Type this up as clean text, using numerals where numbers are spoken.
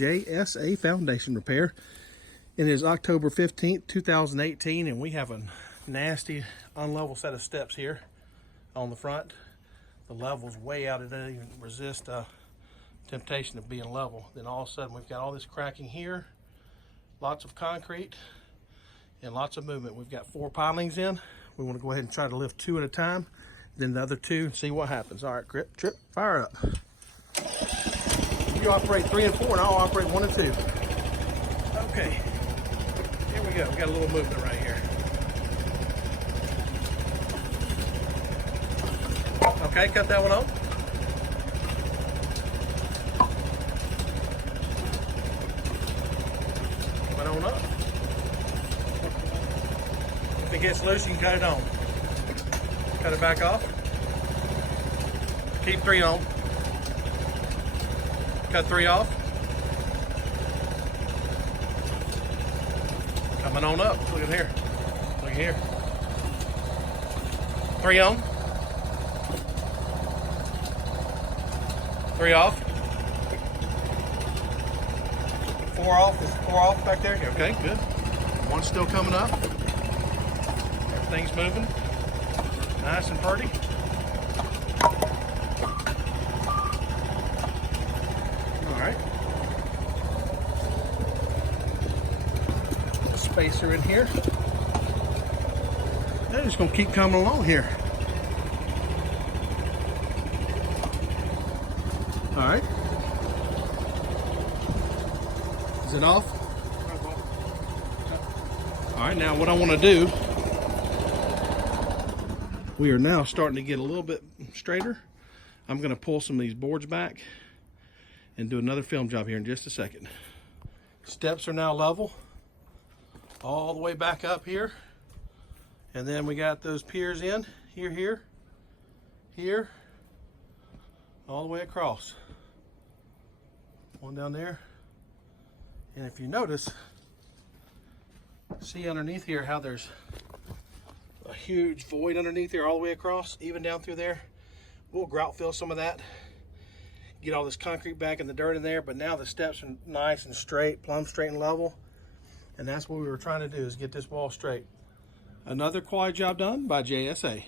JSA Foundation Repair. It is October 15th, 2018, and we have a nasty unlevel set of steps here on the front. The level's way out. It doesn't even resist temptation of being level. Then all of a sudden we've got all this cracking here, lots of concrete, and lots of movement. We've got 4 pilings in. We want to go ahead and try to lift 2 at a time, then the other 2, and see what happens. All right, grip, trip, fire up. You operate 3 and 4, and I'll operate 1 and 2. Okay, here we go. We got a little movement right here. Okay, cut that one off. Put it on up. If it gets loose, you can cut it on. Cut it back off. Keep 3 on. Cut 3 off. Coming on up. Look at here. Look at here. 3 on. 3 off. 4 off. Is 4 off back there? Okay, good. 1's still coming up. Everything's moving. Nice and pretty. Alright. Spacer in here. They're just going to keep coming along here. Alright. Is it off? Alright, now what I want to do, we are now starting to get a little bit straighter. I'm going to pull some of these boards back and do another film job here in just a second. Steps are now level all the way back up here, and then we got those piers in here, all the way across. One down there, and if you notice, see underneath here how there's a huge void underneath there all the way across, even down through there. We'll grout fill some of that, get all this concrete back in the dirt in there, but now the steps are nice and straight, plumb straight and level, and that's what we were trying to do, is get this wall straight. Another quality job done by JSA.